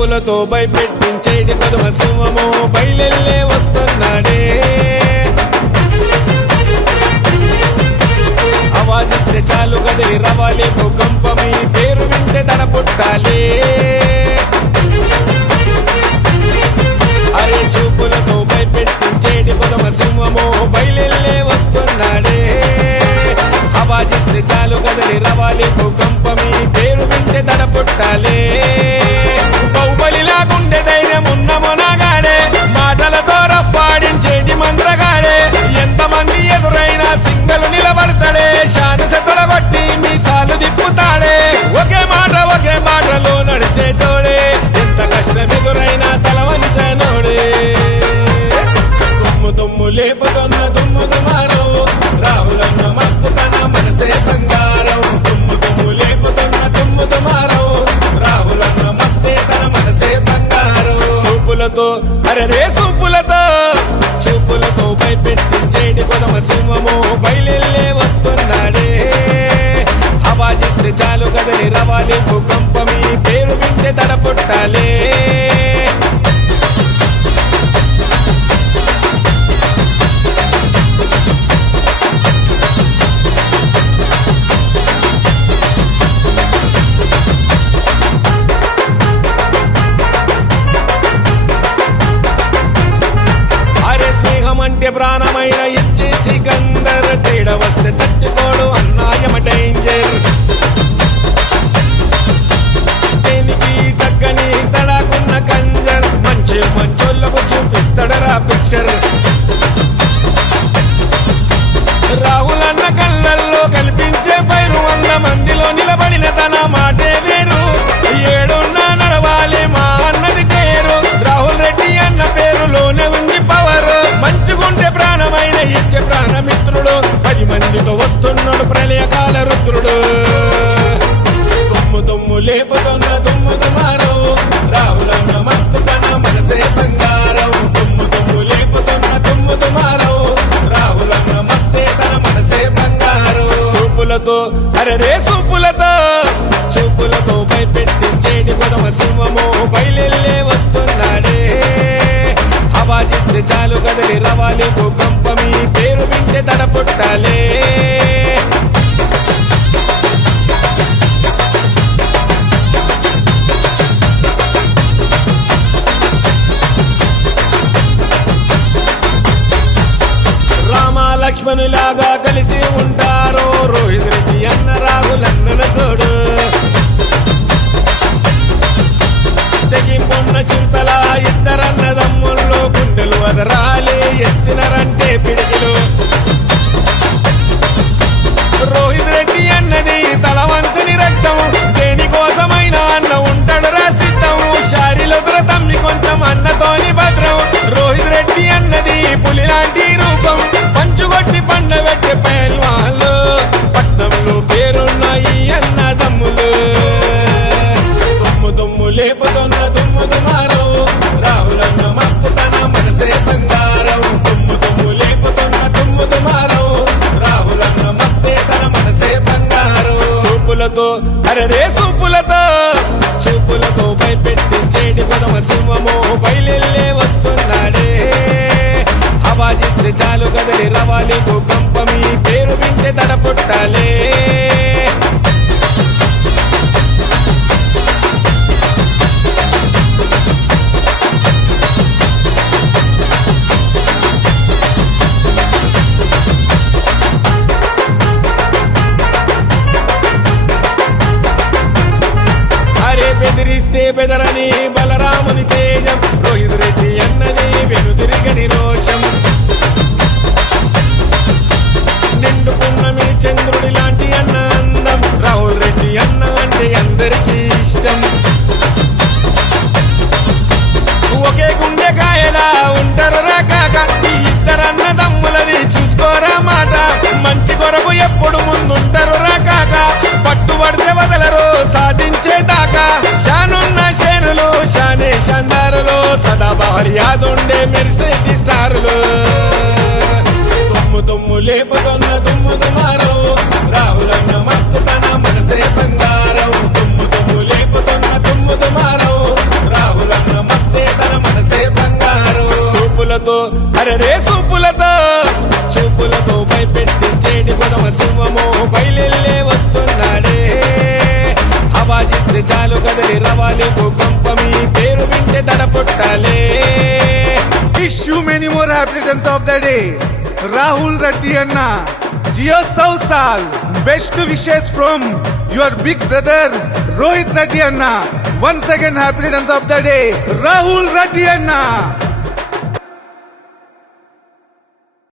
చూపులతో భయపెట్టించేటి కొదమ సింహము బయలెల్లే వస్తున్నాడే. ఆవాజిస్తే చాలు కదిలి రవాలి భూకంపమి పేరు వింటే తన పుట్టాలే. అరే చూపులతో భయపెట్టించేటి కొదమ సింహము బయలెల్లే వస్తున్నాడే. ఆవాజిస్తే చాలు కదిలి రవాలి భూకంపమి పేరు వింటే తన పుట్టాలే. బాహుబలిలాగుండే ధైర్యం ఉన్న మొనగాడే, మాటలతో రఫాడించేటి మంత్రగాడే. ఎంతమంది ఎదురైనా సింగలు నిలబడతాడే, శానస తొలగొట్టి మీసాలు దిప్పుతాడే. ఒకే మాటలో నడిచేటోడే, ఎంత కష్టం ఎదురైనా తల వంచనోడే. తుమ్ము లేపుతున్న తుమ్ము తుమారం, రాహులన్న మస్తుతన మనసే బంగారం. తుమ్ము లేపుతున్న తుమ్ము తుమారం, రాహులన్న మస్తే తన మనసే బంగారం. సూపులతో అరే సూపులతో చూపులతో భయపెట్టించేటి కొదమ సింహము బయలెల్లే వస్తున్నాడే. ఆవాజిస్తే చాలు కదిలి రవాలి భూకంపమి పేరు వింటే తడ పుట్టాలే. అంటే ప్రాణమైన ఇచ్చే సికందర్, తేడా వస్తే తట్టుకోడు అన్నాయమ డేంజర్. దేనికి తగ్గని తడాకున్న కంజర్, మంచోళ్ళకు చూపిస్తాడరా పిక్చర్. రాహుల్ అన్న కళ్ళల్లో కల్పించే పైరు, 100 మందిలో నిలబడిన తన మాటే వేరు. ఏడున్నా నడవాలి మా అన్నది పేరు, రాహుల్ రెడ్డి అన్న పేరులోనే ఉంది పవర్. మంచుకుంటే ప్రాణమైన ఇచ్చే ప్రాణమిత్రుడు, 10 మందితో వస్తున్నాడు ప్రళయకాల రుద్రుడు. తుమ్ము లేపుతున్న తుమ్ము తుమారం, రాహులన్న మస్తుతన మనసే బంగారం. తుమ్ము లేపుతున్న తుమ్ము తుమారం, రాహులన్న మస్తే తన మనసే బంగారం. సూపులతో అరే సూపులతో చూపులతో భయపెట్టించేటి కొదమ సింహము బయలెల్లే వస్తున్నాడే. ఆవాజిస్తే చాలు కదిలి రవాలి భూకంపమి పేరు వింటే తడ పుట్టాలే. లక్ష్మణులాగా కలిసి ఉంటారు రోహిత్ రెడ్డి అన్న రాహుల్ అన్నల చూడు. తెగింపున్న చింతల ఇద్దరన్నదమ్ముల్లో గుండెలు అదరాలి ఎత్తినరంటే పిడికిలు. రోహిత్ రెడ్డి అన్నది తల వంచని రక్తం, దేనికోసమైన అన్న ఉంటాడు రాసిద్ధం. శారీలొదుర తమ్మి కొంచెం అన్నతోని భద్రం, రోహిత్ రెడ్డి అన్నది పులి లాంటి రూపం. పంచుగొట్టి పండబెట్టే పైల్వాళ్ళు, పట్నంలో పేరున్నాయి అన్నదమ్ములు. తుమ్ము లేపుతున్న తుమ్ము తుమారం, రాహులన్న మస్తుతన మనసే బంగారం. తుమ్ము లేపుతున్న తుమ్ము తుమారం, రాహులన్న మస్తే తన మనసే బంగారం. సూపులతో అరే సూపులతో చూపులతో భయపెట్టించేటి కొదమ సింహము బయలెల్లే వస్తున్నాడే. ఆవాజిస్తే చాలు కదిలి రవాలి భూకంపమి పేరు వింటే తడ పుట్టాలే. బెదిరిస్తే బెదరని బలరాముని తేజం, రోహిత్ రెడ్డి అన్నది వెనుదిరిగని రోషం. నిండు పున్నమి చంద్రుడి లాంటి అన్న అందం, రాహుల్ రెడ్డి అన్న అంటే అందరికీ ఇష్టం. ఒకే గుండెకాయలా ఉంటారు రాకాక, ఈ ఇద్దరన్నదమ్ములది చూసుకోరా మాట. మంచి కొరకు ఎప్పుడు ముందుంటారు రాకాక, పట్టుబడితే వదలరు సాధించేదాకా. షానున్న షేనులు షానే షాందారులు, సదా భార్యాదుండే మెరిసేటి స్టారులు. తుమ్ము లేపుతున్న తుమ్ము తుమారం, రాహులన్న మస్తుతన మనసే బంగారం. తుమ్ము లేపుతున్న తుమ్ము తుమారం, రాహుల్ చూపులతో అరరే సూపులతో చూపులతో భయపెట్టించేటి కొదమ సింహము బయలెల్లే వస్తున్నాడే ఆవాజిస్తే చాలు కదలి రవాలి భూకంపమి పేరు వింటే తన పుట్టాలే. Wish you many more happy returns of the day. Rahul Reddy Anna, Jio Sausal. Best wishes from your big brother Rohit Reddy Anna. Once again happy returns of the day, Rahul Reddy Anna.